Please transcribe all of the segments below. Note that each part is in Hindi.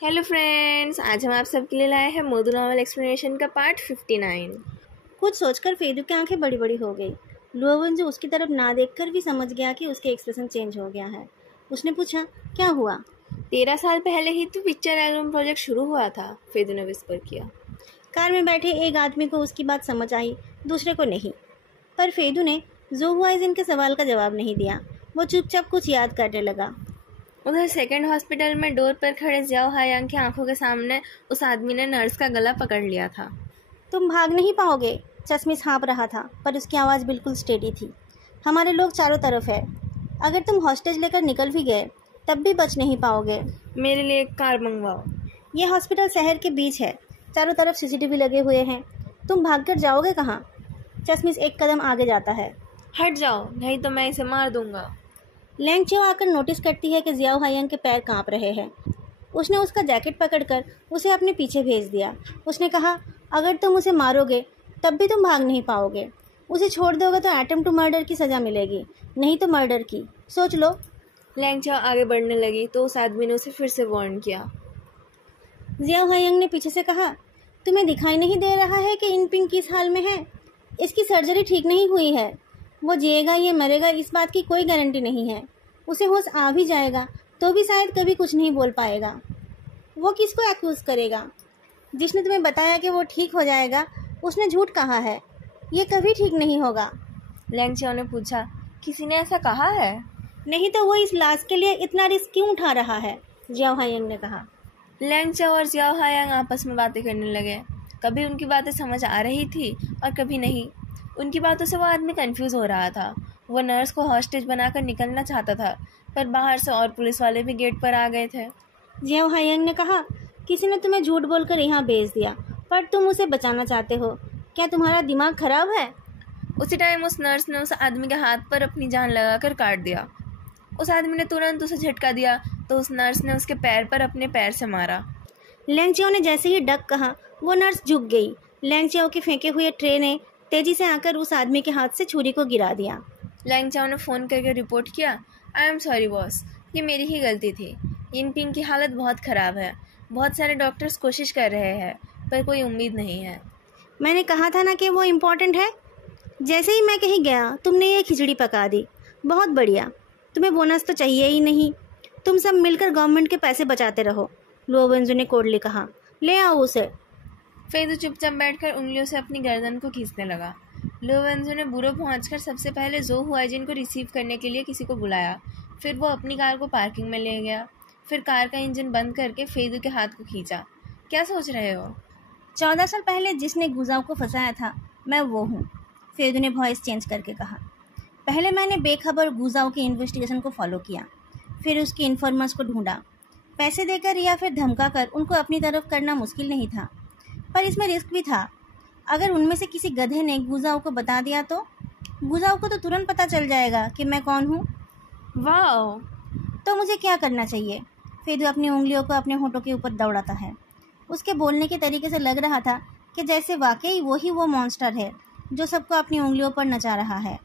हेलो फ्रेंड्स, आज हम आप सबके लिए लाए हैं मोदू नॉवल एक्सप्लेनेशन का पार्ट 59। कुछ सोचकर फेदू की आंखें बड़ी बड़ी हो गई। लुओवन जो उसकी तरफ ना देखकर भी समझ गया कि उसके एक्सप्रेशन चेंज हो गया है। उसने पूछा, क्या हुआ? 13 साल पहले ही तो पिक्चर एल्बम प्रोजेक्ट शुरू हुआ था, फेदू ने विस्पर किया। कार में बैठे एक आदमी को उसकी बात समझ आई, दूसरे को नहीं। पर फेदू ने जो हुआ इस इनके सवाल का जवाब नहीं दिया। वो चुपचाप कुछ याद करने लगा। उधर सेकंड हॉस्पिटल में डोर पर खड़े जियाओ हायांग की आंखों के सामने उस आदमी ने नर्स का गला पकड़ लिया था। तुम भाग नहीं पाओगे। चश्मिश हाँप रहा था, पर उसकी आवाज़ बिल्कुल स्टेडी थी। हमारे लोग चारों तरफ है। अगर तुम हॉस्टेज लेकर निकल भी गए तब भी बच नहीं पाओगे। मेरे लिए एक कार मंगवाओ। ये हॉस्पिटल शहर के बीच है, चारों तरफ सीसीटीवी लगे हुए हैं। तुम भागकर जाओगे कहाँ? चश्मिश एक कदम आगे जाता है। हट जाओ, नहीं तो मैं इसे मार दूंगा। लैंगचियो आकर नोटिस करती है कि जियाओ हायांग के पैर कांप रहे हैं। उसने उसका जैकेट पकड़कर उसे अपने पीछे भेज दिया। उसने कहा, अगर तुम उसे मारोगे तब भी तुम भाग नहीं पाओगे। उसे छोड़ दोगे तो एटम टू मर्डर की सज़ा मिलेगी, नहीं तो मर्डर की। सोच लो। लैंगचाओ आगे बढ़ने लगी तो उस आदमी ने उसे फिर से वार्न किया। जियाओ हायांग ने पीछे से कहा, तुम्हें दिखाई नहीं दे रहा है कि इनपिंग किस हाल में है? इसकी सर्जरी ठीक नहीं हुई है। वो जिएगा या मरेगा इस बात की कोई गारंटी नहीं है। उसे होश आ भी जाएगा तो भी शायद कभी कुछ नहीं बोल पाएगा। वो किसको एक्यूज करेगा? जिसने तुम्हें बताया कि वो ठीक हो जाएगा उसने झूठ कहा है। ये कभी ठीक नहीं होगा। लैंगचाओ ने पूछा, किसी ने ऐसा कहा है? नहीं तो वो इस लाश के लिए इतना रिस्क क्यों उठा रहा है? जियाओ हायांग ने कहा। लैंगचाओ और जियाओ हायांग आपस में बातें करने लगे। कभी उनकी बातें समझ आ रही थी और कभी नहीं। उनकी बातों से वो आदमी कंफ्यूज हो रहा था। वो नर्स को हॉस्टेज बनाकर निकलना चाहता था, पर बाहर से और पुलिस वाले भी गेट पर आ गए थे। जियाओ हायांग ने कहा, किसी ने तुम्हें झूठ बोलकर यहाँ भेज दिया, पर तुम उसे बचाना चाहते हो। क्या तुम्हारा दिमाग खराब है? उसी टाइम उस नर्स ने उस आदमी के हाथ पर अपनी जान लगाकर काट दिया। उस आदमी ने तुरंत उसे झटका दिया तो उस नर्स ने उसके पैर पर अपने पैर से मारा। लैंगचियो ने जैसे ही डक कहा, वो नर्स झुक गई। लैंगचियो के फेंके हुए ट्रे ने तेजी से आकर उस आदमी के हाथ से छुरी को गिरा दिया। लैंगचाओ ने फ़ोन करके रिपोर्ट किया, आई एम सॉरी बॉस, ये मेरी ही गलती थी। इनपिंग की हालत बहुत ख़राब है। बहुत सारे डॉक्टर्स कोशिश कर रहे हैं, पर कोई उम्मीद नहीं है। मैंने कहा था ना कि वो इम्पोर्टेंट है। जैसे ही मैं कहीं गया तुमने ये खिचड़ी पका दी। बहुत बढ़िया। तुम्हें बोनस तो चाहिए ही नहीं। तुम सब मिलकर गवर्नमेंट के पैसे बचाते रहो। लुओवेंजो ने कोडली कहा, ले आओ उसे। फेदू चुपचाप बैठकर उंगलियों से अपनी गर्दन को खींचने लगा। लुओवेंजो ने बुरो पहुंचकर सबसे पहले जो हुआजिन को रिसीव करने के लिए किसी को बुलाया। फिर वो अपनी कार को पार्किंग में ले गया। फिर कार का इंजन बंद करके फेदू के हाथ को खींचा। क्या सोच रहे हो? 14 साल पहले जिसने गुजाओ को फंसाया था मैं वो हूँ, फेदू ने वॉइस चेंज करके कहा। पहले मैंने बेखबर गुजाओ की इन्वेस्टिगेशन को फॉलो किया, फिर उसके इन्फॉर्मर्स को ढूंढा। पैसे देकर या फिर धमकाकर उनको अपनी तरफ करना मुश्किल नहीं था, पर इसमें रिस्क भी था। अगर उनमें से किसी गधे ने गुजाओ को बता दिया तो गुजाओ को तो तुरंत पता चल जाएगा कि मैं कौन हूँ। वाओ! तो मुझे क्या करना चाहिए? फेदू अपनी उंगलियों को अपने होठों के ऊपर दौड़ाता है। उसके बोलने के तरीके से लग रहा था कि जैसे वाकई वही वो मॉन्स्टर है जो सबको अपनी उंगलियों पर नचा रहा है।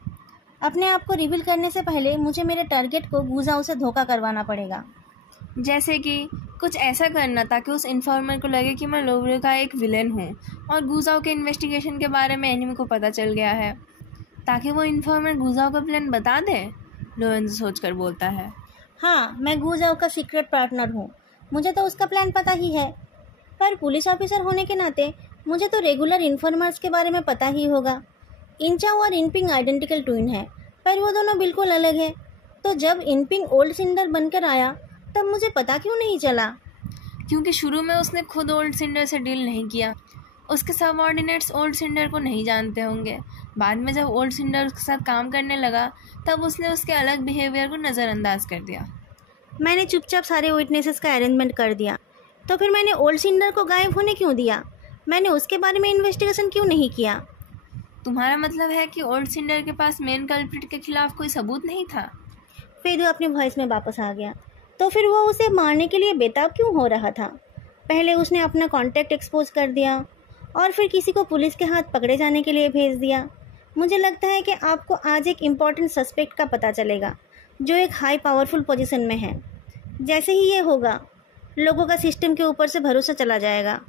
अपने आप को रिवील करने से पहले मुझे मेरे टारगेट को गुजाओ से धोखा करवाना पड़ेगा। जैसे कि कुछ ऐसा करना ताकि उस इन्फॉर्मर को लगे कि मैं लोगों का एक विलेन हूँ और गुजाओ के इन्वेस्टिगेशन के बारे में एनिमी को पता चल गया है, ताकि वो इन्फॉर्मर गुजाओ का प्लान बता दे। लोरेंजो सोचकर बोलता है। हाँ, मैं गुजाओ का सीक्रेट पार्टनर हूँ। मुझे तो उसका प्लान पता ही है, पर पुलिस ऑफिसर होने के नाते मुझे तो रेगुलर इन्फॉर्मर्स के बारे में पता ही होगा। इंचाओ और इनपिंग आइडेंटिकल ट्विन है, पर वो दोनों बिल्कुल अलग हैं। तो जब इनपिंग ओल्ड सिंडर बनकर आया तब मुझे पता क्यों नहीं चला? क्योंकि शुरू में उसने खुद ओल्ड सिंडर से डील नहीं किया। उसके सबऑर्डिनेट्स ओल्ड सिंडर को नहीं जानते होंगे। बाद में जब ओल्ड सिंडर उसके साथ काम करने लगा तब उसने उसके अलग बिहेवियर को नज़रअंदाज कर दिया। मैंने चुपचाप सारे विटनेसेस का अरेंजमेंट कर दिया, तो फिर मैंने ओल्ड सिंडर को गायब होने क्यों दिया? मैंने उसके बारे में इन्वेस्टिगेशन क्यों नहीं किया? तुम्हारा मतलब है कि ओल्ड सिंडर के पास मेन कल्प्रिट के खिलाफ कोई सबूत नहीं था? फेदू अपनी वॉइस में वापस आ गया। तो फिर वो उसे मारने के लिए बेताब क्यों हो रहा था? पहले उसने अपना कॉन्टैक्ट एक्सपोज कर दिया और फिर किसी को पुलिस के हाथ पकड़े जाने के लिए भेज दिया। मुझे लगता है कि आपको आज एक इम्पॉर्टेंट सस्पेक्ट का पता चलेगा जो एक हाई पावरफुल पोजीशन में है। जैसे ही ये होगा लोगों का सिस्टम के ऊपर से भरोसा चला जाएगा।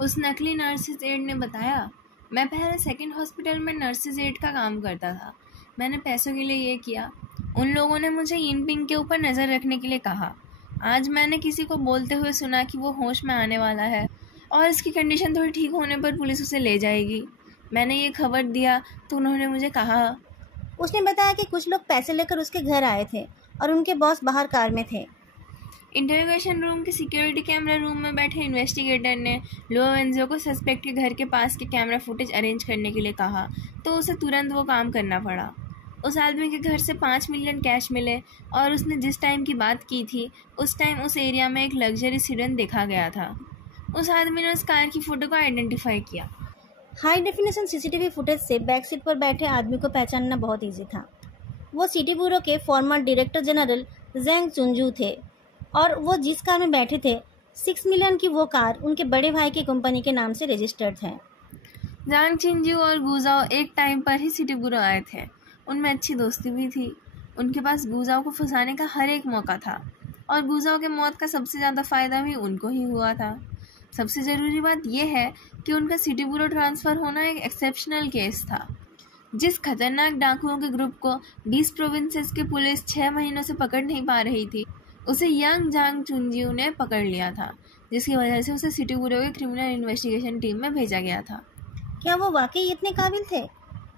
उस नकली नर्सिस एड ने बताया, मैं पहले सेकंड हॉस्पिटल में नर्सिस एड का काम करता था। मैंने पैसों के लिए ये किया। उन लोगों ने मुझे यिनपिंग के ऊपर नज़र रखने के लिए कहा। आज मैंने किसी को बोलते हुए सुना कि वो होश में आने वाला है और इसकी कंडीशन थोड़ी ठीक होने पर पुलिस उसे ले जाएगी। मैंने ये खबर दिया तो उन्होंने मुझे कहा। उसने बताया कि कुछ लोग पैसे लेकर उसके घर आए थे और उनके बॉस बाहर कार में थे। इंटरोगेशन रूम के सिक्योरिटी कैमरा रूम में बैठे इन्वेस्टिगेटर ने लोवेंजो को सस्पेक्ट के घर के पास के कैमरा फुटेज अरेंज करने के लिए कहा, तो उसे तुरंत वो काम करना पड़ा। उस आदमी के घर से 5 मिलियन कैश मिले और उसने जिस टाइम की बात की थी उस टाइम उस एरिया में एक लग्जरी सिडन देखा गया था। उस आदमी ने उस कार की फ़ोटो को आइडेंटिफाई किया। हाई डेफिनेशन सीसीटीवी फुटेज से बैक सीट पर बैठे आदमी को पहचानना बहुत ईजी था। वो सिटी ब्यूरो के फॉर्मर डायरेक्टर जनरल जेंग चुनजू थे और वो जिस कार में बैठे थे 6 मिलियन की वो कार उनके बड़े भाई की कंपनी के नाम से रजिस्टर्ड है। जांग चिंजू और गुजाओ एक टाइम पर ही सिटी ब्यूरो आए थे। उनमें अच्छी दोस्ती भी थी। उनके पास गुजाओ को फंसाने का हर एक मौका था और गुजाओ के मौत का सबसे ज़्यादा फ़ायदा भी उनको ही हुआ था। सबसे ज़रूरी बात यह है कि उनका सिटी ब्यूरो ट्रांसफ़र होना एक एक्सेप्शनल केस था। जिस खतरनाक डाकुओं के ग्रुप को 20 प्रोविंसेस की पुलिस 6 महीनों से पकड़ नहीं पा रही थी, उसे यंग जांग चुनजियो ने पकड़ लिया था, जिसकी वजह से उसे सिटी ब्यूरो की क्रिमिनल इन्वेस्टिगेशन टीम में भेजा गया था। क्या वो वाकई इतने काबिल थे?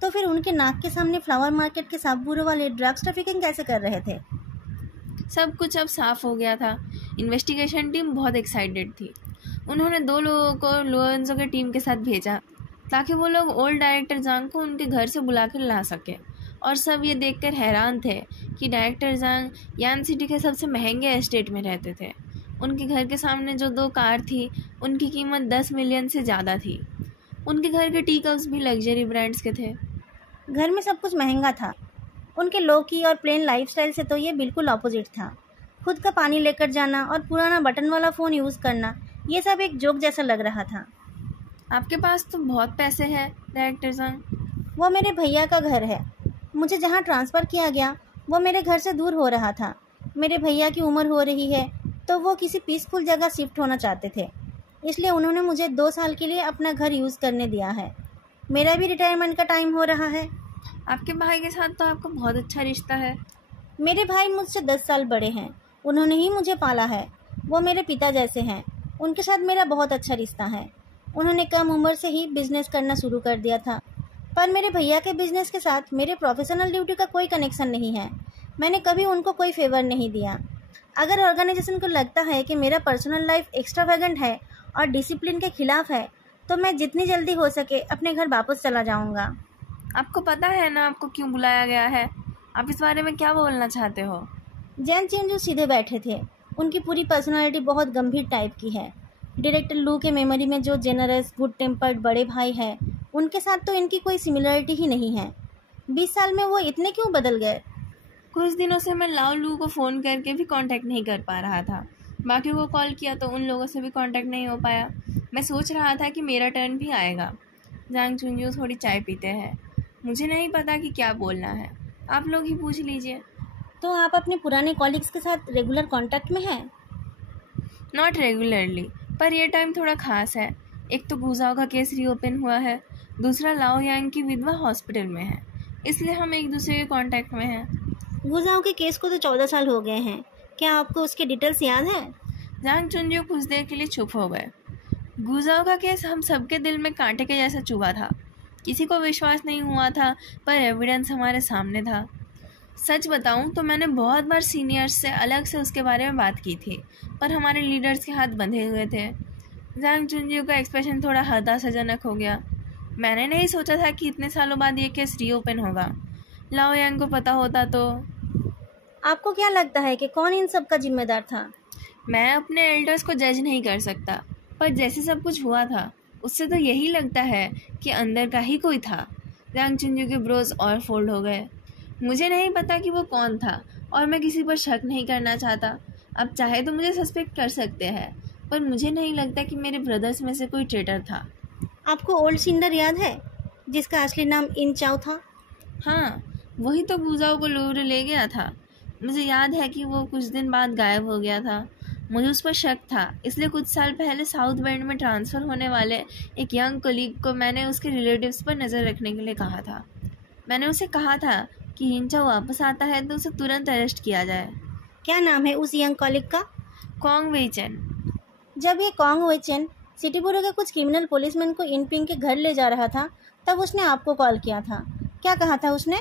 तो फिर उनके नाक के सामने फ्लावर मार्केट के सब ब्यूरो वाले ड्रग्स ट्रैफिकिंग कैसे कर रहे थे? सब कुछ अब साफ हो गया था। इन्वेस्टिगेशन टीम बहुत एक्साइटेड थी। उन्होंने 2 लोगों को लोरेंजो के टीम के साथ भेजा ताकि वो लोग ओल्ड डायरेक्टर जांग को उनके घर से बुला कर ला सके। और सब ये देखकर हैरान थे कि डायरेक्टर जांग यान सिटी के सबसे महंगे एस्टेट में रहते थे। उनके घर के सामने जो 2 कार थी उनकी कीमत 10 मिलियन से ज़्यादा थी। उनके घर के टी कप्स भी लग्जरी ब्रांड्स के थे। घर में सब कुछ महंगा था। उनके लो की और प्लेन लाइफस्टाइल से तो ये बिल्कुल ऑपोजिट था। खुद का पानी लेकर जाना और पुराना बटन वाला फ़ोन यूज़ करना, ये सब एक जोक जैसा लग रहा था। आपके पास तो बहुत पैसे हैं डायरेक्टर जांग। वो मेरे भैया का घर है। मुझे जहाँ ट्रांसफ़र किया गया वो मेरे घर से दूर हो रहा था। मेरे भैया की उम्र हो रही है तो वो किसी पीसफुल जगह शिफ्ट होना चाहते थे, इसलिए उन्होंने मुझे 2 साल के लिए अपना घर यूज़ करने दिया है। मेरा भी रिटायरमेंट का टाइम हो रहा है। आपके भाई के साथ तो आपका बहुत अच्छा रिश्ता है। मेरे भाई मुझसे 10 साल बड़े हैं। उन्होंने ही मुझे पाला है। वो मेरे पिता जैसे हैं। उनके साथ मेरा बहुत अच्छा रिश्ता है। उन्होंने कम उम्र से ही बिजनेस करना शुरू कर दिया था, पर मेरे भैया के बिजनेस के साथ मेरे प्रोफेशनल ड्यूटी का कोई कनेक्शन नहीं है। मैंने कभी उनको कोई फेवर नहीं दिया। अगर ऑर्गेनाइजेशन को लगता है कि मेरा पर्सनल लाइफ एक्स्ट्रावेगेंट है और डिसिप्लिन के खिलाफ है तो मैं जितनी जल्दी हो सके अपने घर वापस चला जाऊंगा। आपको पता है ना आपको क्यों बुलाया गया है? आप इस बारे में क्या बोलना चाहते हो? जैन चेंजू सीधे बैठे थे। उनकी पूरी पर्सनालिटी बहुत गंभीर टाइप की है। डायरेक्टर लू के मेमोरी में जो जेनरस गुड टेम्पर्ड बड़े भाई है, उनके साथ तो इनकी कोई सिमिलरिटी ही नहीं है। 20 साल में वो इतने क्यों बदल गए? कुछ दिनों से मैं लाओ लू को फ़ोन करके भी कांटेक्ट नहीं कर पा रहा था। बाकी को कॉल किया तो उन लोगों से भी कांटेक्ट नहीं हो पाया। मैं सोच रहा था कि मेरा टर्न भी आएगा। जांग चुनजू थोड़ी चाय पीते हैं। मुझे नहीं पता कि क्या बोलना है, आप लोग ही पूछ लीजिए। तो आप अपने पुराने कॉलिग्स के साथ रेगुलर कांटेक्ट में हैं? नॉट रेगुलरली, पर यह टाइम थोड़ा ख़ास है। एक तो गुजाओ का केस रीओपन हुआ है, दूसरा लाओ यांग की विधवा हॉस्पिटल में है, इसलिए हम एक दूसरे के कांटेक्ट में हैं। गुजाओ के केस को तो 14 साल हो गए हैं। क्या आपको उसके डिटेल्स याद है? जांग चुनजू कुछ देर के लिए चुप हो गए। गुजाओ का केस हम सबके दिल में कांटे के जैसा चुभा था। किसी को विश्वास नहीं हुआ था, पर एविडेंस हमारे सामने था। सच बताऊं तो मैंने बहुत बार सीनियर्स से अलग से उसके बारे में बात की थी, पर हमारे लीडर्स के हाथ बंधे हुए थे। जांग चुनजू का एक्सप्रेशन थोड़ा हताशाजनक हो गया। मैंने नहीं सोचा था कि इतने सालों बाद ये केस रीओपन होगा। लाओ यांग को पता होता तो। आपको क्या लगता है कि कौन इन सब का जिम्मेदार था? मैं अपने एल्डर्स को जज नहीं कर सकता, पर जैसे सब कुछ हुआ था उससे तो यही लगता है कि अंदर का ही कोई था। जांग चुनजू के ब्रोज और फोल्ड हो गए। मुझे नहीं पता कि वो कौन था और मैं किसी पर शक नहीं करना चाहता। अब चाहे तो मुझे सस्पेक्ट कर सकते हैं, पर मुझे नहीं लगता कि मेरे ब्रदर्स में से कोई ट्रेटर था। आपको ओल्ड सिंडर याद है, जिसका असली नाम इन चाओ था? हाँ, वही तो गुजाओ को लूवरे ले गया था। मुझे याद है कि वो कुछ दिन बाद गायब हो गया था। मुझे उस पर शक था, इसलिए कुछ साल पहले साउथ बेंड में ट्रांसफ़र होने वाले एक यंग कलीग को मैंने उसके रिलेटिव्स पर नज़र रखने के लिए कहा था। मैंने उसे कहा था कि हिंचा वापस आता है तो उसे तुरंत अरेस्ट किया जाए। क्या नाम है उस यंग कॉलिग का? कॉन्ग वेचन। जब ये कॉन्ग वेचन सिटी बुरो के कुछ क्रिमिनल पुलिसमैन को इनपिंग के घर ले जा रहा था तब उसने आपको कॉल किया था। क्या कहा था उसने?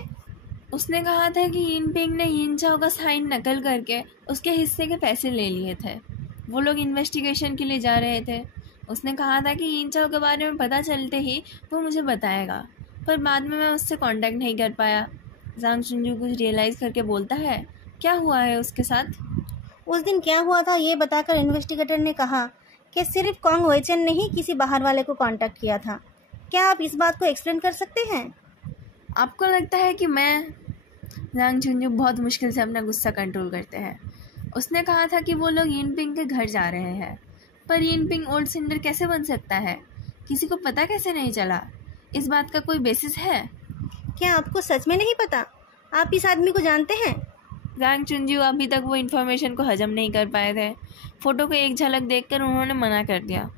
उसने कहा था कि इनपिंग ने हिंचाओ का साइन नकल करके उसके हिस्से के पैसे ले लिए थे। वो लोग इन्वेस्टिगेशन के लिए जा रहे थे। उसने कहा था कि हिंचाओ के बारे में पता चलते ही वो मुझे बताएगा, पर बाद में मैं उससे कांटेक्ट नहीं कर पाया। जांग चुनजू कुछ रियलाइज़ करके बोलता है, क्या हुआ है उसके साथ? उस दिन क्या हुआ था ये बताकर इन्वेस्टिगेटर ने कहा कि सिर्फ कॉन्ग वेचन ने ही किसी बाहर वाले को कांटेक्ट किया था। क्या आप इस बात को एक्सप्लेन कर सकते हैं? आपको लगता है कि मैं? जांग चुनजू बहुत मुश्किल से अपना गुस्सा कंट्रोल करते हैं। उसने कहा था कि वो लोग यिनपिंग के घर जा रहे हैं, पर यिनपिंग ओल्ड सिंडर कैसे बन सकता है? किसी को पता कैसे नहीं चला? इस बात का कोई बेसिस है? क्या आपको सच में नहीं पता? आप इस आदमी को जानते हैं? जांग चुनजू अभी तक वो इन्फॉर्मेशन को हजम नहीं कर पाए थे। फ़ोटो को एक झलक देखकर उन्होंने मना कर दिया।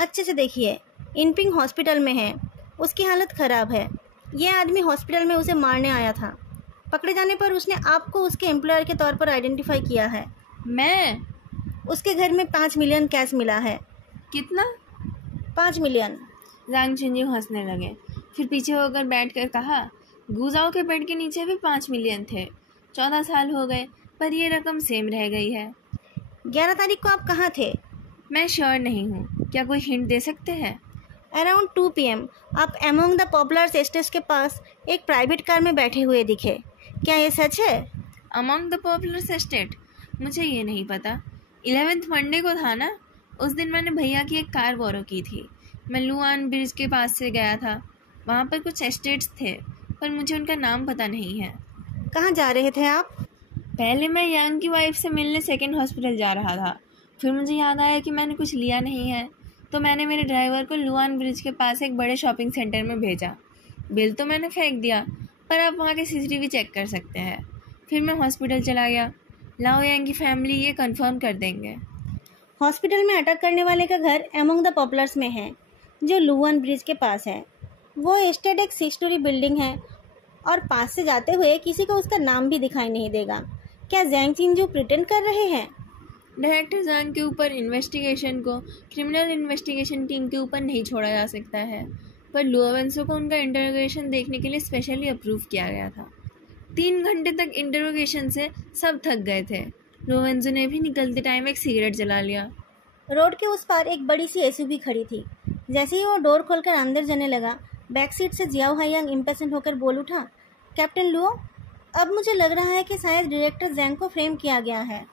अच्छे से देखिए, इनपिंग हॉस्पिटल में है, उसकी हालत ख़राब है। ये आदमी हॉस्पिटल में उसे मारने आया था। पकड़े जाने पर उसने आपको उसके एम्प्लॉयर के तौर पर आइडेंटिफाई किया है। मैं? उसके घर में 5 मिलियन कैश मिला है। कितना? 5 मिलियन। जांग चुनजू हंसने लगे, फिर पीछे होकर बैठकर कहा, गुजाओ के बेड के नीचे भी 5 मिलियन थे। 14 साल हो गए, पर ये रकम सेम रह गई है। 11 तारीख को आप कहाँ थे? मैं श्योर नहीं हूँ। क्या कोई हिंट दे सकते हैं? अराउंड 2 PM आप अमोंग द पॉपुलर एस्टेट्स के पास एक प्राइवेट कार में बैठे हुए दिखे। क्या ये सच है? Among the popular estate? मुझे ये नहीं पता। 11th मंडे को था ना? उस दिन मैंने भैया की एक कार बोरो की थी। मैं लुआन ब्रिज के पास से गया था। वहाँ पर कुछ एस्टेट्स थे, पर मुझे उनका नाम पता नहीं है। कहाँ जा रहे थे आप? पहले मैं यांग की वाइफ से मिलने सेकेंड हॉस्पिटल जा रहा था। फिर मुझे याद आया कि मैंने कुछ लिया नहीं है, तो मैंने मेरे ड्राइवर को लुआन ब्रिज के पास एक बड़े शॉपिंग सेंटर में भेजा। बिल तो मैंने फेंक दिया, पर आप वहाँ के CCTV चेक कर सकते हैं। फिर मैं हॉस्पिटल चला गया। लाओ यांग की फैमिली ये कंफर्म कर देंगे। हॉस्पिटल में अटैक करने वाले का घर अमोंग द पॉपुलर्स में है, जो लुआन ब्रिज के पास है। वो एस्टेट एक 6 स्टोरी बिल्डिंग है और पास से जाते हुए किसी को उसका नाम भी दिखाई नहीं देगा। क्या जैंग चिनजू प्रिटेंड कर रहे हैं? डायरेक्टर जांग के ऊपर इन्वेस्टिगेशन को क्रिमिनल इन्वेस्टिगेशन टीम के ऊपर नहीं छोड़ा जा सकता है, पर लुओवेंसो को उनका इंटरोगेशन देखने के लिए स्पेशली अप्रूव किया गया था। 3 घंटे तक इंटरोगेशन से सब थक गए थे। लुओवेंसो ने भी निकलते टाइम एक सिगरेट जला लिया। रोड के उस पार एक बड़ी सी SUV खड़ी थी। जैसे ही वो डोर खोलकर अंदर जाने लगा, बैक सीट से जियाओ हायांग इम्पेशेंट होकर बोल उठा, कैप्टन लुओ, अब मुझे लग रहा है कि शायद डायरेक्टर जैंग को फ्रेम किया गया है।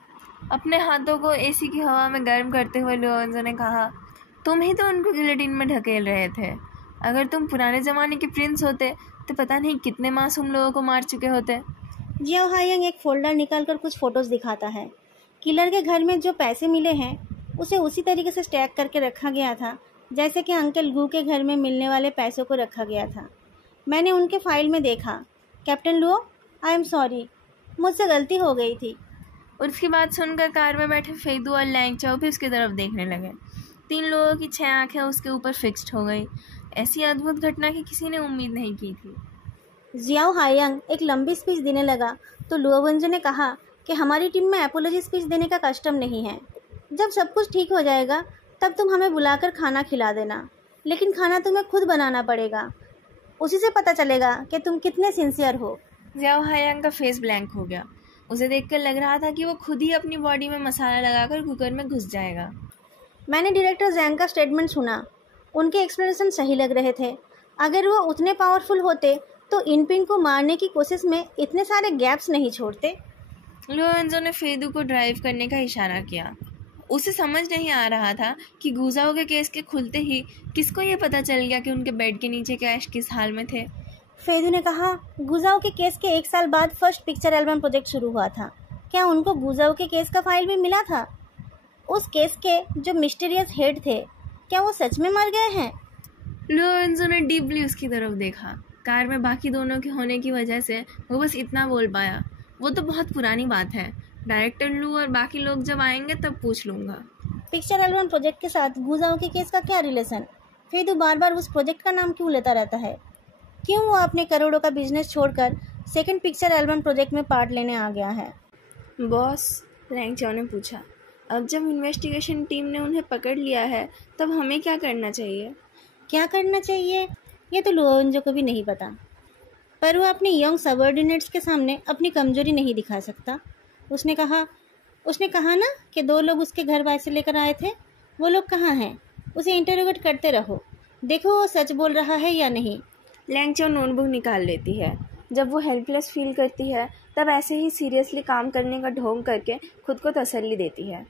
अपने हाथों को AC की हवा में गर्म करते हुए लुओवेंसो ने कहा, तुम ही तो उनको गिलेटिन में ढकेल रहे थे। अगर तुम पुराने ज़माने के प्रिंस होते तो पता नहीं कितने मासूम लोगों को मार चुके होते। जियाओ हायांग एक फोल्डर निकालकर कुछ फोटोज़ दिखाता है। किलर के घर में जो पैसे मिले हैं उसे उसी तरीके से स्टैक करके रखा गया था जैसे कि अंकल गू के घर में मिलने वाले पैसों को रखा गया था। मैंने उनके फाइल में देखा। Captain Luo, I am sorry, मुझसे गलती हो गई थी। और उसकी बात सुनकर कार में बैठे फेदू और लैंगचाओ भी उसकी तरफ देखने लगे। 3 लोगों की 6 आंखें उसके ऊपर फिक्स्ड हो गई। ऐसी अद्भुत घटना की किसी ने उम्मीद नहीं की थी। जियाओ हायांग एक लंबी स्पीच देने लगा तो लुओवेंसो ने कहा कि हमारी टीम में एपोलॉजी स्पीच देने का कस्टम नहीं है। जब सब कुछ ठीक हो जाएगा तब तुम हमें बुलाकर खाना खिला देना, लेकिन खाना तुम्हें खुद बनाना पड़ेगा। उसी से पता चलेगा कि तुम कितने सिंसियर हो। जियाओ हायांग का फेस ब्लैंक हो गया। उसे देखकर लग रहा था कि वो खुद ही अपनी बॉडी में मसाला लगाकर कुकर में घुस जाएगा। मैंने डायरेक्टर जैंग का स्टेटमेंट सुना। उनके एक्सप्लेनेशन सही लग रहे थे। अगर वो उतने पावरफुल होते तो इनपिंग को मारने की कोशिश में इतने सारे गैप्स नहीं छोड़ते। लुओवेंसो ने फेदू को ड्राइव करने का इशारा किया। उसे समझ नहीं आ रहा था कि गुजाओ के केस के खुलते ही किसको ये पता चल गया कि उनके बेड के नीचे कैश किस हाल में थे। फेदू ने कहा, गुजाओ के केस के 1 साल बाद फर्स्ट पिक्चर एल्बम प्रोजेक्ट शुरू हुआ था। क्या उनको गुजाओ के केस का फाइल भी मिला था? उस केस के जो मिस्टीरियस हेड थे, क्या वो सच में मर गए हैं? लुओवेंसो ने डीपली उसकी तरफ देखा। कार में बाकी दोनों के होने की वजह से वो बस इतना बोल पाया, वो तो बहुत पुरानी बात है, डायरेक्टर लू और बाकी लोग जब आएंगे तब पूछ लूँगा। पिक्चर एल्बम प्रोजेक्ट के साथ गुजाओ के केस का क्या रिलेशन? फेदू बार बार उस प्रोजेक्ट का नाम क्यों लेता रहता है? क्यों वो अपने करोड़ों का बिजनेस छोड़कर सेकंड पिक्चर एल्बम प्रोजेक्ट में पार्ट लेने आ गया है? बॉस, लैंग चाओ ने पूछा, अब जब इन्वेस्टिगेशन टीम ने उन्हें पकड़ लिया है तब हमें क्या करना चाहिए? क्या करना चाहिए ये तो लुओवेंजो को भी नहीं पता, पर वो अपने यंग सबऑर्डिनेट्स के सामने अपनी कमजोरी नहीं दिखा सकता। उसने कहा ना कि 2 लोग उसके घर पैसे लेकर आए थे। वो लोग कहाँ हैं? उसे इंटरोगेट करते रहो, देखो वो सच बोल रहा है या नहीं। लैंग चाओ नोटबुक निकाल लेती है। जब वो हेल्पलेस फील करती है तब ऐसे ही सीरियसली काम करने का ढोंग करके खुद को तसल्ली देती है।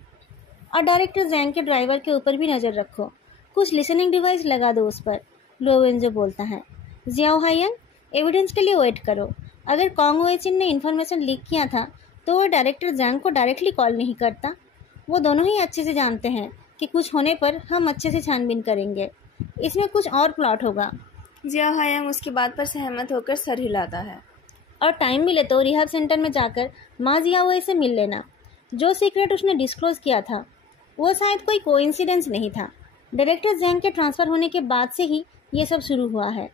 और डायरेक्टर जैंग के ड्राइवर के ऊपर भी नज़र रखो, कुछ लिसनिंग डिवाइस लगा दो उस पर। लुओवेंजो बोलता है। जियाओ हायंग, एविडेंस के लिए वेट करो। अगर कॉन्ग वेचिन ने इन्फॉर्मेशन लीक किया था तो वो डायरेक्टर जैंग को डायरेक्टली कॉल नहीं करता। वो दोनों ही अच्छे से जानते हैं कि कुछ होने पर हम अच्छे से छानबीन करेंगे, इसमें कुछ और प्लॉट होगा। जियाओ हायंग उसकी बात पर सहमत होकर सर हिलाता है। और टाइम मिले तो रिहाब सेंटर में जाकर माँ जियाओ से मिल लेना। जो सीक्रेट उसने डिस्क्लोज किया था वो शायद कोई कोइंसिडेंस नहीं था। डायरेक्टर जैंग के ट्रांसफ़र होने के बाद से ही ये सब शुरू हुआ है।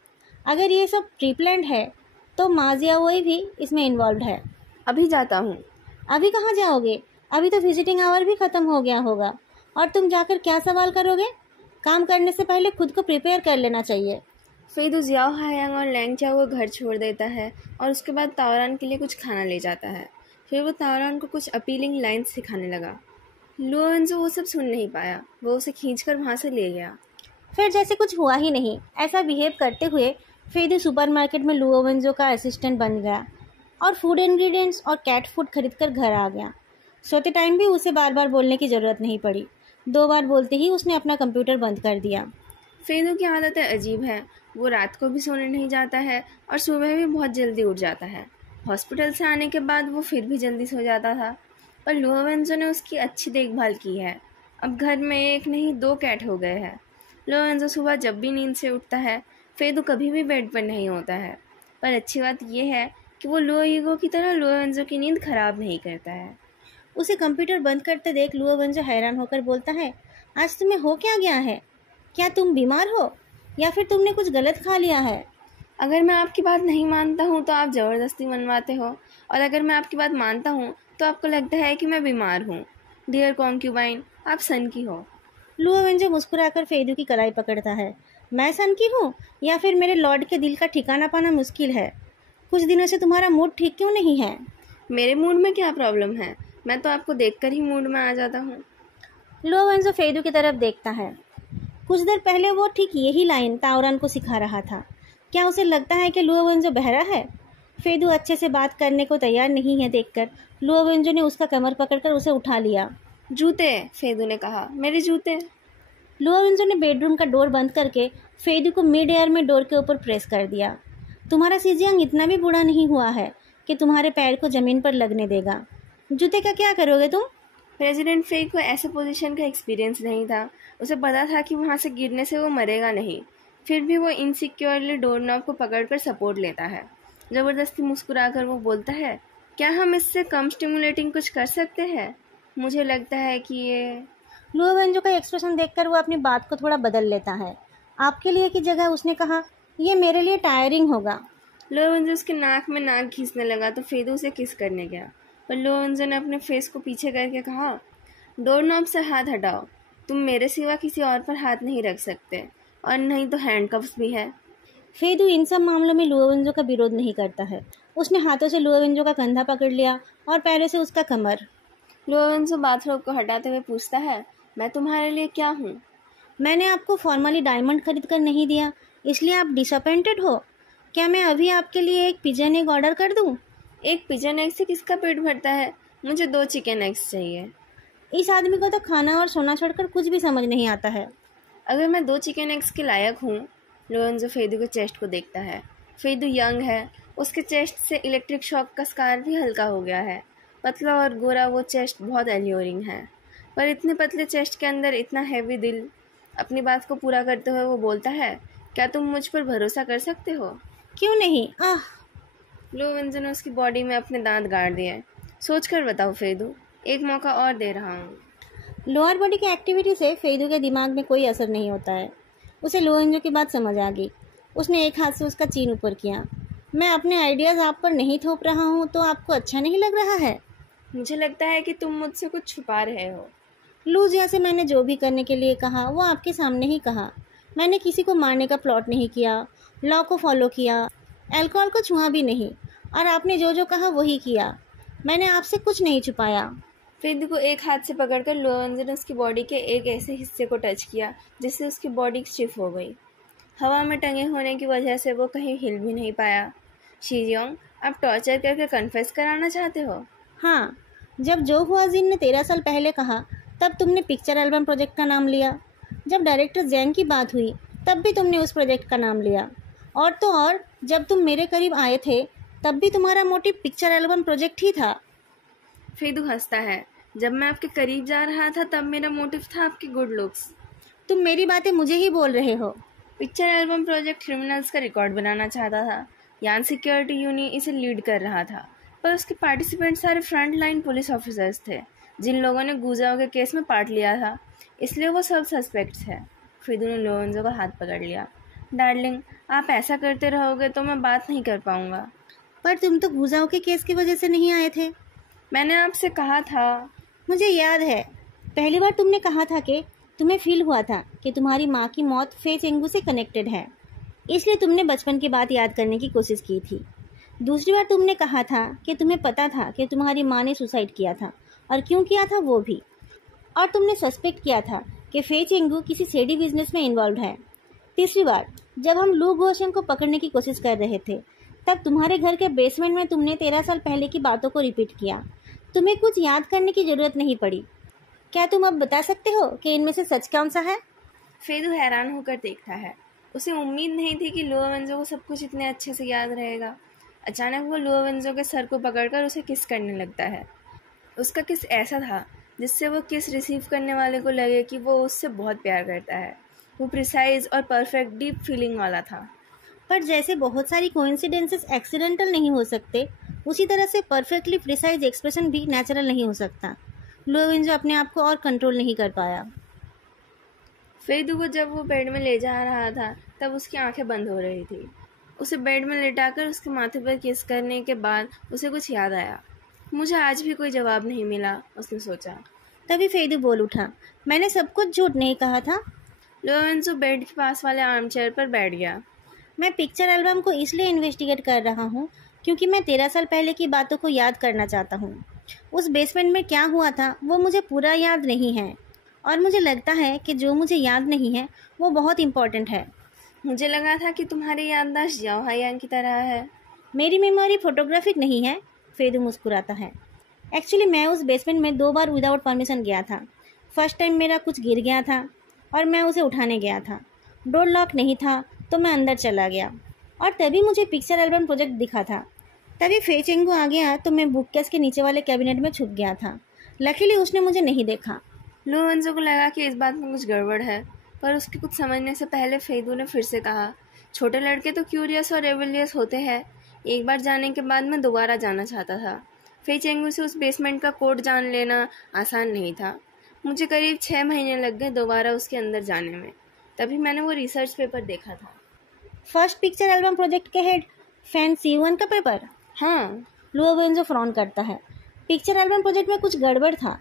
अगर ये सब प्रीप्लान्ड है तो माँ जियाओ भी इसमें इन्वॉल्व है। अभी जाता हूँ। अभी कहाँ जाओगे? अभी तो विजिटिंग आवर भी ख़त्म हो गया होगा। और तुम जाकर क्या सवाल करोगे? काम करने से पहले खुद को प्रिपेयर कर लेना चाहिए। फेदू जियाओ हायंग और लैंग चाओ को घर छोड़ देता है और उसके बाद ताओरान के लिए कुछ खाना ले जाता है। फिर वो ताओरान को कुछ अपीलिंग लाइन्स सिखाने लगा। लुओवेंजो वो सब सुन नहीं पाया, वो उसे खींचकर वहाँ से ले गया। फिर जैसे कुछ हुआ ही नहीं ऐसा बिहेव करते हुए फेदू सुपरमार्केट में लुओवेंजो का असिस्टेंट बन गया और फूड इंग्रेडिएंट्स और कैट फूड खरीद कर घर आ गया। सोते टाइम भी उसे बार बार बोलने की ज़रूरत नहीं पड़ी। 2 बार बोलते ही उसने अपना कंप्यूटर बंद कर दिया। फेदू की आदतें अजीब हैं। वो रात को भी सोने नहीं जाता है और सुबह भी बहुत जल्दी उठ जाता है। हॉस्पिटल से आने के बाद वो फिर भी जल्दी सो जाता था, पर लुओवेंजो ने उसकी अच्छी देखभाल की है। अब घर में 1 नहीं 2 कैट हो गए हैं। लुओवेंजो सुबह जब भी नींद से उठता है फेदू कभी भी बेड पर नहीं होता है, पर अच्छी बात यह है कि वो लुओइगो की तरह लुओवेंजो की नींद खराब नहीं करता है। उसे कंप्यूटर बंद करते देख लुओवेंजो हैरान होकर बोलता है, आज तुम्हें हो क्या गया है? क्या तुम बीमार हो या फिर तुमने कुछ गलत खा लिया है? अगर मैं आपकी बात नहीं मानता हूँ तो आप ज़बरदस्ती मनवाते हो, और अगर मैं आपकी बात मानता हूँ तो आपको लगता है कि मैं बीमार हूँ। डियर कॉन्क्यूबाइन, आप सन की हो। लुओवेंजो मुस्कुराकर फेदू की कलाई पकड़ता है। मैं सन की हूँ या फिर मेरे लॉर्ड के दिल का ठिकाना पाना मुश्किल है? कुछ दिनों से तुम्हारा मूड ठीक क्यों नहीं है? मेरे मूड में क्या प्रॉब्लम है? मैं तो आपको देखकर ही मूड में आ जाता हूँ। लुओवेंजो फेदू की तरफ देखता है। कुछ देर पहले वो ठीक यही लाइन ताओरान को सिखा रहा था। क्या उसे लगता है कि लुओवेंजो बहरा है? फेदू अच्छे से बात करने को तैयार नहीं है देखकर लुओवेंजो ने उसका कमर पकड़कर उसे उठा लिया। जूते, फेदू ने कहा, मेरे जूते। लुओवेंजो ने बेडरूम का डोर बंद करके फेदू को मिड एयर में डोर के ऊपर प्रेस कर दिया। तुम्हारा सीजियांग इतना भी बूढ़ा नहीं हुआ है कि तुम्हारे पैर को ज़मीन पर लगने देगा। जूते का क्या करोगे तुम? प्रेसिडेंट फे को ऐसे पोजीशन का एक्सपीरियंस नहीं था। उसे पता था कि वहाँ से गिरने से वो मरेगा नहीं, फिर भी वो इनसिक्योरली डोर नॉब को पकड़कर सपोर्ट लेता है। ज़बरदस्ती मुस्कुराकर वो बोलता है, क्या हम इससे कम स्टिमुलेटिंग कुछ कर सकते हैं? मुझे लगता है कि ये। लुओवेंजो का एक्सप्रेशन देखकर वो अपनी बात को थोड़ा बदल लेता है। आपके लिए की जगह उसने कहा, ये मेरे लिए टायरिंग होगा। लुओवेंजो उसके नाक में नाक घींचने लगा तो फेदू उसे किस करने गया, पर लुओवेंजो ने अपने फेस को पीछे करके कहा, डोर नॉब से हाथ हटाओ। तुम मेरे सिवा किसी और पर हाथ नहीं रख सकते, और नहीं तो हैंडकफ्स भी है। फेदू इन सब मामलों में लुओवेंजो का विरोध नहीं करता है। उसने हाथों से लुओवेंजो का कंधा पकड़ लिया और पैरों से उसका कमर। लुओवेंजो बाथरोब को हटाते हुए पूछता है, मैं तुम्हारे लिए क्या हूँ? मैंने आपको फॉर्मली डायमंड खरीद कर नहीं दिया, इसलिए आप डिसअपॉइंटेड हो? क्या मैं अभी आपके लिए एक पिजन एग ऑर्डर कर दूँ? एक पिजन एग से किसका पेट भरता है? मुझे 2 चिकन एग्स चाहिए। इस आदमी को तो खाना और सोना छोड़कर कुछ भी समझ नहीं आता है। अगर मैं 2 चिकन एग्स के लायक हूँ। लुओवेंजो फेदू के चेस्ट को देखता है। फेदू यंग है, उसके चेस्ट से इलेक्ट्रिक शॉक का स्कार भी हल्का हो गया है। पतला और गोरा वो चेस्ट बहुत एल्योरिंग है, पर इतने पतले चेस्ट के अंदर इतना हैवी दिल। अपनी बात को पूरा करते हुए वो बोलता है, क्या तुम मुझ पर भरोसा कर सकते हो? क्यों नहीं? आह! लुओवेंजो ने उसकी बॉडी में अपने दांत गाड़ दिए। सोच कर बताओ फेदू, एक मौका और दे रहा हूँ। लोअर बॉडी की एक्टिविटी से फेदू के दिमाग में कोई असर नहीं होता है। उसे लोएंजो की बात समझ आ गई। उसने एक हाथ से उसका चीन ऊपर किया। मैं अपने आइडियाज़ आप पर नहीं थोप रहा हूँ तो आपको अच्छा नहीं लग रहा है? मुझे लगता है कि तुम मुझसे कुछ छुपा रहे हो। लूजिया से मैंने जो भी करने के लिए कहा वो आपके सामने ही कहा। मैंने किसी को मारने का प्लॉट नहीं किया, लॉ को फॉलो किया, अल्कोहल को छुआ भी नहीं, और आपने जो जो कहा वही किया। मैंने आपसे कुछ नहीं छुपाया। फेदू को एक हाथ से पकड़कर लोएंजो ने उसकी बॉडी के एक ऐसे हिस्से को टच किया जिससे उसकी बॉडी स्टिफ हो गई। हवा में टंगे होने की वजह से वो कहीं हिल भी नहीं पाया। शीजियोंग, आप टॉर्चर करके कन्फेस कराना चाहते हो? हाँ, जब जो हुआजिन ने 13 साल पहले कहा तब तुमने पिक्चर एल्बम प्रोजेक्ट का नाम लिया। जब डायरेक्टर जैंग की बात हुई तब भी तुमने उस प्रोजेक्ट का नाम लिया। और तो और जब तुम मेरे करीब आए थे तब भी तुम्हारा मोटिव पिक्चर एल्बम प्रोजेक्ट ही था। फेदू हंसता है। जब मैं आपके करीब जा रहा था तब मेरा मोटिव था आपकी गुड लुक्स। तुम मेरी बातें मुझे ही बोल रहे हो। पिक्चर एल्बम प्रोजेक्ट क्रिमिनल्स का रिकॉर्ड बनाना चाहता था। यान सिक्योरिटी यूनियन इसे लीड कर रहा था, पर उसके पार्टिसिपेंट सारे फ्रंट लाइन पुलिस ऑफिसर्स थे जिन लोगों ने गुजाओ के केस में पार्ट लिया था, इसलिए वो सब सस्पेक्ट्स है। फेदू ने लोएंजो का हाथ पकड़ लिया। डार्लिंग, आप ऐसा करते रहोगे तो मैं बात नहीं कर पाऊंगा। पर तुम तो गुजाओ के केस की वजह से नहीं आए थे। मैंने आपसे कहा था। मुझे याद है, पहली बार तुमने कहा था कि तुम्हें फील हुआ था कि तुम्हारी माँ की मौत फे चेंगू से कनेक्टेड है, इसलिए तुमने बचपन की बात याद करने की कोशिश की थी। दूसरी बार तुमने कहा था कि तुम्हें पता था कि तुम्हारी माँ ने सुसाइड किया था और क्यों किया था वो भी, और तुमने सस्पेक्ट किया था कि फे चेंगू किसी सेडी बिजनेस में इन्वॉल्व है। तीसरी बार जब हम लू गुओशेन को पकड़ने की कोशिश कर रहे थे तब तुम्हारे घर के बेसमेंट में तुमने 13 साल पहले की बातों को रिपीट किया। तुम्हें कुछ याद करने की जरूरत नहीं पड़ी। क्या तुम अब बता सकते हो कि इनमें से सच कौन सा है? फेदू हैरान होकर देखता है। उसे उम्मीद नहीं थी कि लोएंजो को सब कुछ इतने अच्छे से याद रहेगा। अचानक वो लोएंजो के सर को पकड़कर उसे किस करने लगता है। उसका किस ऐसा था जिससे वो किस रिसीव करने वाले को लगे कि वो उससे बहुत प्यार करता है। वो प्रिसाइज और परफेक्ट डीप फीलिंग वाला था। पर जैसे बहुत सारी कोइंसिडेंसेस एक्सीडेंटल नहीं हो सकते, उसी तरह से परफेक्टली प्रिसाइज एक्सप्रेशन भी नेचुरल नहीं हो सकता। लोएंजो अपने आप को और कंट्रोल नहीं कर पाया। फेदू को जब वो बेड में ले जा रहा था तब उसकी आंखें बंद हो रही थी। उसे बेड में लेटाकर उसके माथे पर किस करने के बाद उसे कुछ याद आया। मुझे आज भी कोई जवाब नहीं मिला, उसने सोचा। तभी फेदू बोल उठा, मैंने सब कुछ झूठ नहीं कहा था। लोएंजो बेड के पास वाले आर्म चेयर पर बैठ गया। मैं पिक्चर एल्बम को इसलिए इन्वेस्टिगेट कर रहा हूँ क्योंकि मैं 13 साल पहले की बातों को याद करना चाहता हूँ। उस बेसमेंट में क्या हुआ था वो मुझे पूरा याद नहीं है, और मुझे लगता है कि जो मुझे याद नहीं है वो बहुत इम्पोर्टेंट है। मुझे लगा था कि तुम्हारी याददाश्त जाओ हायान की तरह है। मेरी मेमोरी फोटोग्राफिक नहीं है, फेदू मुस्कुराता है। एक्चुअली मैं उस बेसमेंट में 2 बार विदाउट परमिशन गया था। फर्स्ट टाइम मेरा कुछ गिर गया था और मैं उसे उठाने गया था। डोर लॉक नहीं था तो मैं अंदर चला गया और तभी मुझे पिक्चर एल्बम प्रोजेक्ट दिखा था। तभी फे चेंगू आ गया तो मैं बुककेस के नीचे वाले कैबिनेट में छुप गया था। लकीली उसने मुझे नहीं देखा। लोएंजो को लगा कि इस बात में कुछ गड़बड़ है, पर उसके कुछ समझने से पहले फेदू ने फिर से कहा, छोटे लड़के तो क्यूरियस और रेबेलियस होते हैं। एक बार जाने के बाद मैं दोबारा जाना चाहता था। फे चेंगू से उस बेसमेंट का कोड जान लेना आसान नहीं था। मुझे करीब 6 महीने लग गए दोबारा उसके अंदर जाने में। तभी मैंने वो रिसर्च पेपर देखा था। फर्स्ट पिक्चर एल्बम प्रोजेक्ट के हेड फैन C1 का पेपर? हाँ। लोएंजो फ्रॉन करता है। पिक्चर एल्बम प्रोजेक्ट में कुछ गड़बड़ था।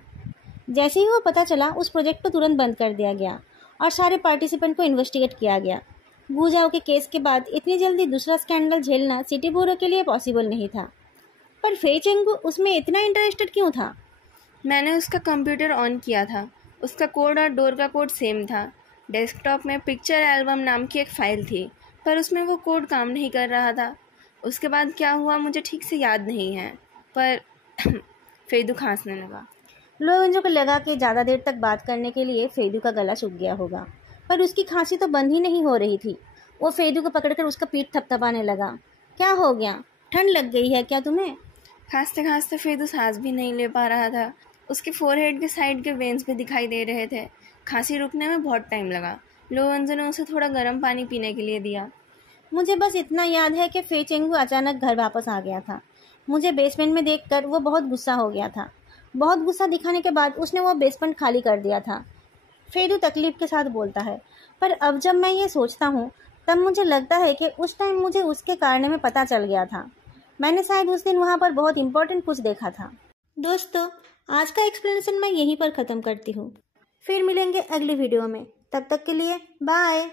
जैसे ही वो पता चला उस प्रोजेक्ट को तुरंत बंद कर दिया गया और सारे पार्टिसिपेंट को इन्वेस्टिगेट किया गया। गुजाओ के केस के बाद इतनी जल्दी दूसरा स्कैंडल झेलना सिटी ब्यूरो के लिए पॉसिबल नहीं था। पर फे चेंगू उसमें इतना इंटरेस्टेड क्यों था? मैंने उसका कंप्यूटर ऑन किया था। उसका कोड और डोर का कोड सेम था। डेस्कटॉप में पिक्चर एल्बम नाम की एक फ़ाइल थी, पर उसमें वो कोड काम नहीं कर रहा था। उसके बाद क्या हुआ मुझे ठीक से याद नहीं है, पर फेदू खांसने लगा। लोएंजो को लगा कि ज़्यादा देर तक बात करने के लिए फेदू का गला सूख गया होगा, पर उसकी खांसी तो बंद ही नहीं हो रही थी। वो फेदू को पकड़कर उसका पीठ थपथपाने लगा। क्या हो गया? ठंड लग गई है क्या तुम्हें? खांसते खांसते फेदू सांस भी नहीं ले पा रहा था। उसके फोरहेड के साइड के वेन्स भी दिखाई दे रहे थे। खांसी रुकने में बहुत टाइम लगा। लोएंजो ने उसे थोड़ा गर्म पानी पीने के लिए दिया। मुझे बस इतना याद है कि फे चेंगू अचानक घर वापस आ गया था। मुझे बेसमेंट में देखकर वो बहुत गुस्सा हो गया था। बहुत गुस्सा दिखाने के बाद उसने वो बेसमेंट खाली कर दिया था। फेदू तकलीफ के साथ बोलता है, पर अब जब मैं ये सोचता हूँ तब मुझे लगता है कि उस टाइम मुझे उसके कारण में पता चल गया था। मैंने शायद उस दिन वहाँ पर बहुत इम्पोर्टेंट कुछ देखा था। दोस्तों, आज का एक्सप्लेनेशन मैं यहीं पर ख़त्म करती हूँ। फिर मिलेंगे अगली वीडियो में। तब तक के लिए बाय।